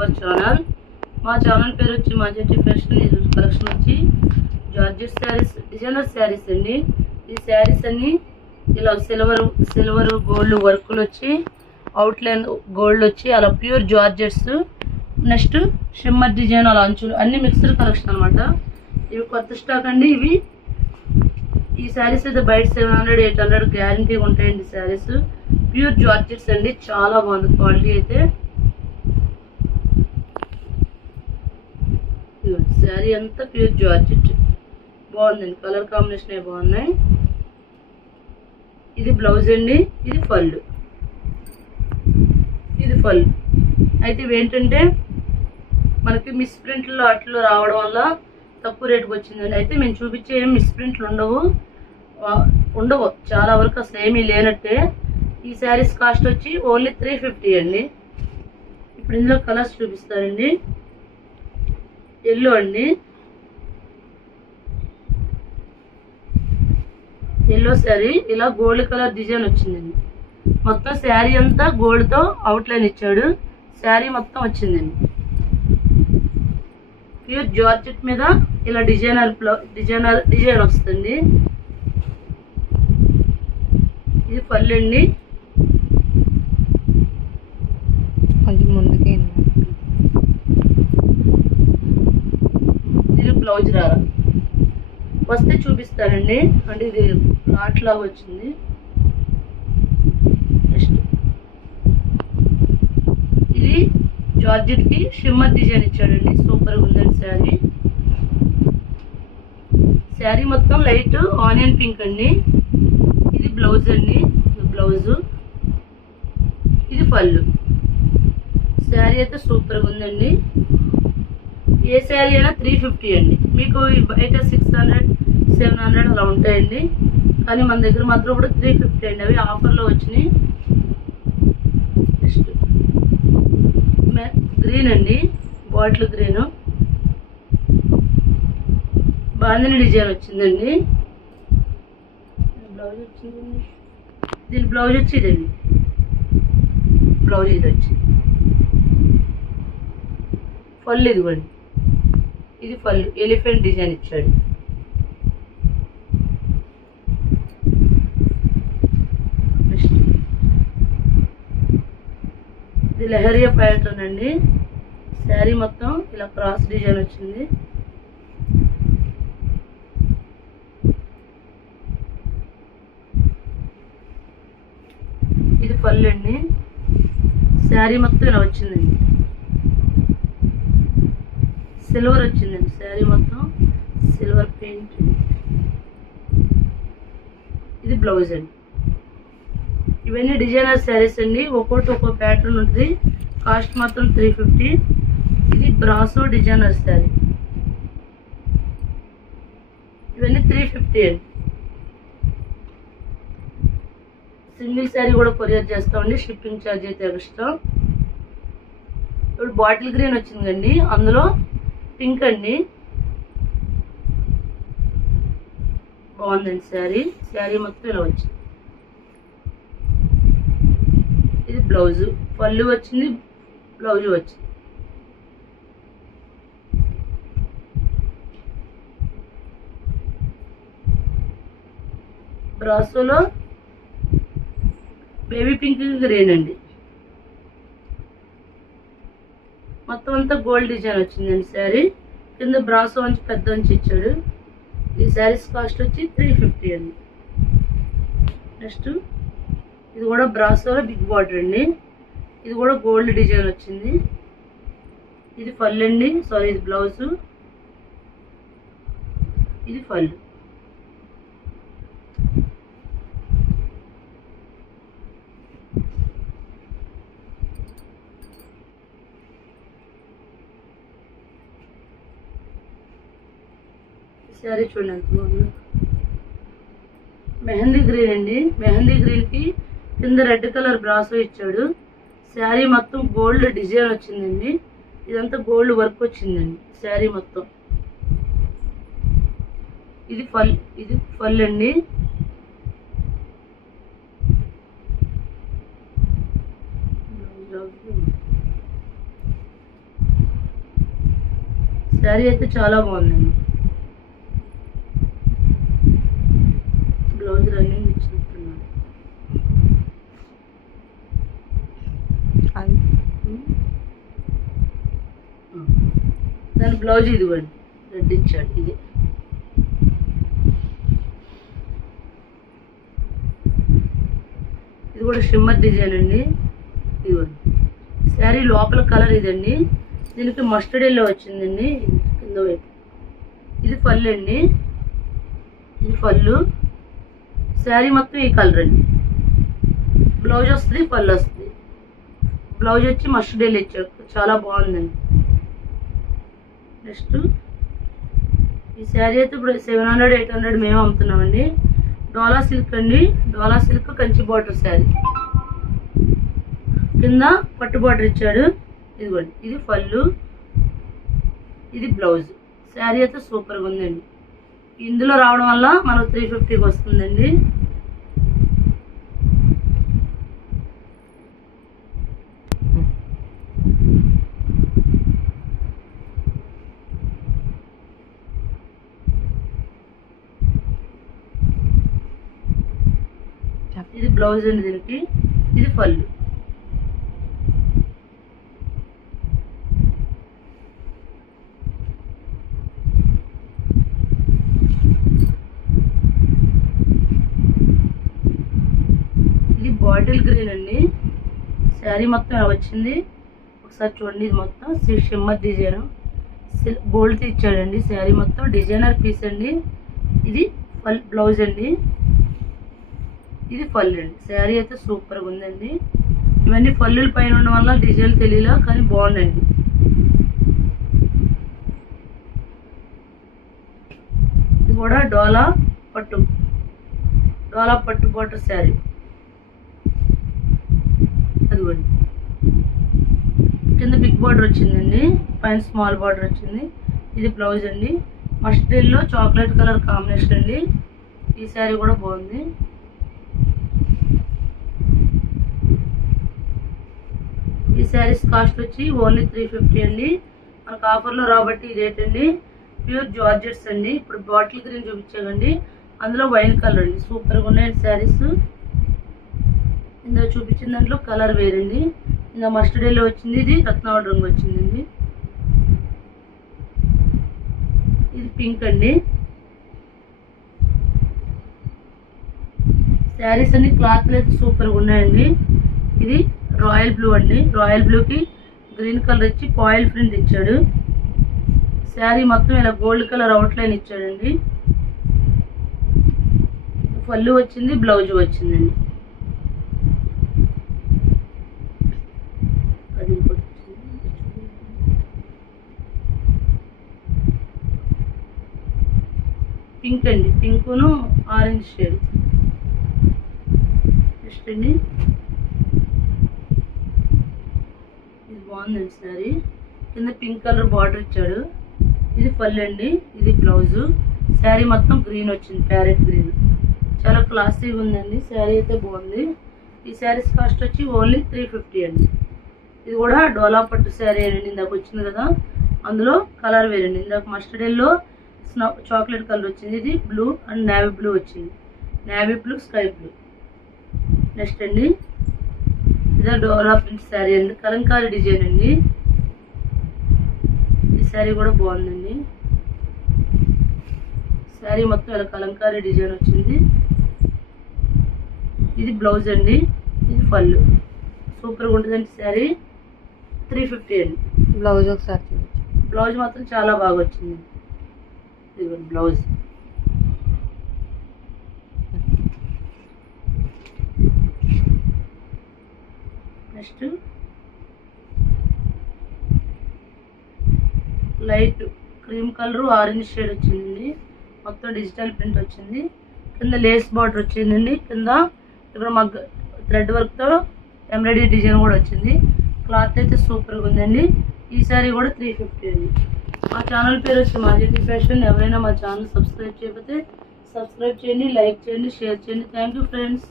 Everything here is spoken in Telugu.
అవర్ ఛానల్ మా ఛానల్ పేరు వచ్చి మా జెట్టి ఫ్రెష్ కలెక్షన్ వచ్చి జార్జెట్ శారీస్ డిజైనర్ శారీస్ అండి. ఈ శారీస్ అన్ని ఇలా సిల్వర్ సిల్వర్ గోల్డ్ వర్క్లు వచ్చి అవుట్లైన్ గోల్డ్ వచ్చి అలా pure georgettes next shimmer design అలా అంచులు అన్ని మిక్స్డ్ కలెక్షన్ అనమాట ఇవి కొత్త స్టాక్ అండి ఇవి. ఈ శారీస్ అయితే బయట seven hundred eight hundred guarantee ఉంటాయండి శారీస్ ప్యూర్ జార్జెట్స్ అండి చాలా బాగుంది క్వాలిటీ అయితే. శారీ అంతా ప్యూర్ జార్జెట్ బాగుందండి. కలర్ కాంబినేషన్ ఏ బాగున్నాయి. ఇది బ్లౌజ్ అండి ఇది పళ్ళు ఇది పళ్ళు అయితే ఇవి ఏంటంటే మనకి మిస్ ప్రింట్లు అట్లు రావడం వల్ల తక్కువ రేటుకి వచ్చిందండి. అయితే మేము చూపించే ఏం మిస్ ప్రింట్లు ఉండవు. ఉండవు. చాలా వరకు అసలు ఏమీ లేనట్టే. ఈ శారీస్ కాస్ట్ వచ్చి ఓన్లీ త్రీ ఫిఫ్టీ అండి. ఇప్పుడు ఇందులో కలర్స్ చూపిస్తారండి ఎల్లో అండి. ఎల్లో శారీ ఇలా గోల్డ్ కలర్ డిజైన్ వచ్చిందండి. మొత్తం శారీ అంతా గోల్డ్తో అవుట్లైన్ ఇచ్చాడు. శారీ మొత్తం వచ్చిందండి. ప్యూర్ జార్జెట్ మీద ఇలా డిజైనర్ డిజైనర్ డిజైన్ వస్తుంది ఇది పళ్ళు అండి కొంచెం ముందుకే ఇది బ్లౌజ్ రారా వస్తే చూపిస్తానండి. అంటే ఇది లాట్ లాగా వచ్చింది. నెక్స్ట్ ఇది జార్జెట్కి షిమ్మర్ డిజైన్ ఇచ్చాడండి. సూపర్గా ఉందండి శారీ. శారీ మొత్తం లైట్ ఆనియన్ పింక్ అండి. ఇది బ్లౌజ్ అండి. బ్లౌజు. ఇది పళ్ళు. శారీ అయితే సూపర్గా ఉందండి. ఏ శారీ అయినా త్రీ ఫిఫ్టీ అండి. మీకు బయట సిక్స్ హండ్రెడ్ సెవెన్ హండ్రెడ్ అలా ఉంటాయండి. కానీ మన దగ్గర మాత్రం కూడా త్రీ ఫిఫ్టీ అండి. అవి ఆఫర్లో వచ్చినాయి. నెక్స్ట్ గ్రీన్ అండి. బాటిల్ గ్రీన్ బాందని డిజైన్ వచ్చిందండి. బ్లౌజ్ వచ్చిందండి. దీని బ్లౌజ్ వచ్చి ఇదండి బ్లౌజ్ ఇది వచ్చింది పళ్ళు ఇదిగోండి. ఇది ఫల్ ఎలిఫెంట్ డిజైన్ ఇచ్చాడు. ఇది లహరియా ప్యాటర్న్ అండి శారీ మొత్తం ఇలా క్రాస్ డిజైన్ వచ్చింది. ఇది పళ్ళు అండి. శారీ మొత్తం ఇలా వచ్చిందండి. సిల్వర్ వచ్చిందండి. శారీ మొత్తం సిల్వర్ పెయింట్ ఇది బ్లౌజ్ అండి. ఇవన్నీ డిజైనర్ శారీస్ అండి. ఒక్కొక్కటి ఒక్కో ప్యాటర్న్ ఉంటుంది. కాస్ట్ మాత్రం త్రీ ఫిఫ్టీ ఇది బ్రాసో డిజైనర్ శారీ ఇవన్నీ త్రీ ఫిఫ్టీ అండి. సింగిల్ శారీ కూడా కొరియర్ చేస్తామండి. షిప్పింగ్ ఛార్జ్ అయితే ఎక్స్ట్రా ఇప్పుడు బాటిల్ గ్రీన్ వచ్చిందండి. అందులో పింక్ అండి. బాగుందండి శారీ. శారీ మొత్తం ఇలా వచ్చింది. ఇది బ్లౌజ్. పళ్ళు వచ్చింది బ్లౌజ్ వచ్చింది. బ్రాసోలో బేబీ పింక్ గ్రీన్ అండి. మొత్తం అంతా గోల్డ్ డిజైన్ వచ్చిందండి శారీ. కింద బ్రాసో నుంచి పెద్ద నుంచి ఇచ్చాడు. ఈ శారీస్ కాస్ట్ వచ్చి త్రీ ఫిఫ్టీ అండి. నెక్స్ట్ ఇది కూడా బ్రాసోలో బిగ్ బార్డర్ అండి. ఇది కూడా గోల్డ్ డిజైన్ వచ్చింది. ఇది ఫల్ అండి. సారీ ఇది బ్లౌజు. ఇది ఫల్. సారీ చూడండి. ఎంత బాగుంది మెహందీ గ్రీన్ అండి. మెహందీ గ్రీన్కి కింద రెడ్ కలర్ బ్రాసో ఇచ్చాడు. శారీ మొత్తం గోల్డ్ డిజైన్ వచ్చిందండి. ఇదంతా గోల్డ్ వర్క్ వచ్చిందండి శారీ మొత్తం. ఇది ఫల్ ఇది ఫల్ అండి. శారీ అయితే చాలా బాగుందండి బ్లౌజ్ రన్నింగ్ ఇచ్చినట్టున్నాను అది దాని బ్లౌజ్ ఇదిగోండి రెడ్ ఇచ్చాడు ఇది. ఇది కూడా షిమ్మర్ డిజైన్ అండి. ఇదిగోండి. శారీ లోపల కలర్ ఇదండి. దీనికి మస్టర్డ్ ఎల్లో వచ్చిందండి కింద వైపు. ఇది పళ్ళు అండి. ఇది పళ్ళు. శారీ మొత్తం ఈ కలర్ అండి. బ్లౌజ్ వస్తుంది పళ్ళు వస్తుంది. బ్లౌజ్ వచ్చి మస్టర్డ్ ఎల్లో ఇచ్చాడు చాలా బాగుందండి. నెక్స్ట్ ఈ శారీ అయితే ఇప్పుడు సెవెన్ హండ్రెడ్ ఎయిట్ హండ్రెడ్ మేము అమ్ముతున్నామండి. డోలా సిల్క్ అండి. Dola silk Kanchi border sari. కింద పట్టు బార్డర్ ఇచ్చాడు. ఇదిగోండి ఇది పళ్ళు. ఇది బ్లౌజ్ శారీ అయితే సూపర్గా ఉందండి. ఇందులో రావడం వల్ల మనకు త్రీ ఫిఫ్టీకి వస్తుందండి ఇది బ్లౌజ్ ఉంది దీనికి. ఇది పళ్ళు. ఇది బాటిల్ గ్రీన్ అండి. శారీ మొత్తం ఇలా వచ్చింది? ఒకసారి చూడండి ఇది మొత్తం. Shimmer design. గోల్డ్ ఇచ్చాడండి. శారీ మొత్తం డిజైనర్ పీస్ అండి. ఇది ఫల్ బ్లౌజ్ అండి. ఇది పళ్ళు శారీ అయితే సూపర్గా ఉందండి. ఇవన్నీ పల్లెలు పైన ఉండడం వల్ల డిజైన్ తెలియలా కానీ బాగుందండి. ఇది కూడా డోలా పట్టు. డోలా పట్టు బాటర్ శారీ. అదిగోండి. కింద బిగ్ బార్డర్ వచ్చిందండి. పైన స్మాల్ బార్డర్ వచ్చింది. ఇది బ్లౌజ్ అండి. మస్టర్డ్లో చాక్లెట్ కలర్ కాంబినేషన్ అండి. ఈ శారీ కూడా బాగుంది ఈ శారీస్ కాస్ట్ వచ్చి ఓన్లీ త్రీ ఫిఫ్టీ అండి. మనకు ఆఫర్లో రాబట్టి ఈ రేట్ అండి. ప్యూర్ జార్జెట్స్ అండి. ఇప్పుడు బాటిల్ గ్రీన్ చూపించామండి అందులో వైన్ కలర్ అండి. సూపర్గా ఉన్నాయి శారీస్. ఇందులో చూపించిన దాంట్లో కలర్ వేరండి. ఇంకా మస్టర్డ్ ఎల్లో వచ్చింది. ఇది రత్నావళి రంగు వచ్చిందండి. ఇది పింక్ అండి. శారీస్ అన్ని క్లాత్లు అయితే సూపర్గా ఉన్నాయండి. ఇది రాయల్ బ్లూ అండి. రాయల్ బ్లూకి గ్రీన్ కలర్ ఇచ్చి పాయిల్ ప్రింట్ ఇచ్చాడు. శారీ మొత్తం ఇలా గోల్డ్ కలర్ అవుట్లైన్ ఇచ్చాడండి. పళ్ళు వచ్చింది బ్లౌజ్ వచ్చిందండి. అది పింక్ అండి. పింకును ఆరెంజ్ షేడ్. నెక్స్ట్ అండి ఇది బాగుందండి సారీ కింద పింక్ కలర్ బార్డర్ ఇచ్చాడు. ఇది పళ్ళు అండి. ఇది బ్లౌజు శారీ మొత్తం గ్రీన్ వచ్చింది ప్యారెట్ గ్రీన్ చాలా క్లాసీగా ఉందండి. శారీ అయితే బాగుంది. ఈ శారీస్ కాస్ట్ వచ్చి ఓన్లీ త్రీ ఫిఫ్టీ అండి. ఇది కూడా డోలా పట్టు శారీ అండి. ఇందాక వచ్చింది కదా. అందులో కలర్ వేరండి. ఇందాక mustard yellow snow chocolate colour వచ్చింది. ఇది బ్లూ అండ్ నేవీ బ్లూ వచ్చింది. Navy blue sky blue next అండి. ఇదే డోలా ప్రింట్ శారీ అండి. కలంకారీ డిజైన్ అండి. శారీ కూడా బాగుందండి. శారీ మొత్తం ఇలా కలంకారీ డిజైన్ వచ్చింది. ఇది బ్లౌజ్ అండి ఇది పళ్ళు. సూపర్గా ఉంటుందండి శారీ త్రీ ఫిఫ్టీ అండి. బ్లౌజ్ ఒకసారి బ్లౌజ్ మాత్రం చాలా బాగా వచ్చింది. ఇదిగోండి blouse. Next. Light cream colour orange shade వచ్చిందండి. మొత్తం డిజిటల్ ప్రింట్ వచ్చింది. కింద లేస్ బార్డర్ వచ్చిందండి. కింద ఇక్కడ మగ్గ థ్రెడ్ వర్క్తో ఎంబ్రాయిడరీ డిజైన్ కూడా వచ్చింది. క్లాత్ అయితే సూపర్గా ఉందండి. ఈ సారీ కూడా త్రీ ఫిఫ్టీ అండి. మా ఛానల్ పేరు వచ్చి మాజెటీ ఫ్యాషన్. ఎవరైనా మా ఛానల్ సబ్స్క్రైబ్ చేయకపోతే సబ్స్క్రైబ్ చేయండి లైక్ చేయండి షేర్ చేయండి. Thank you friends.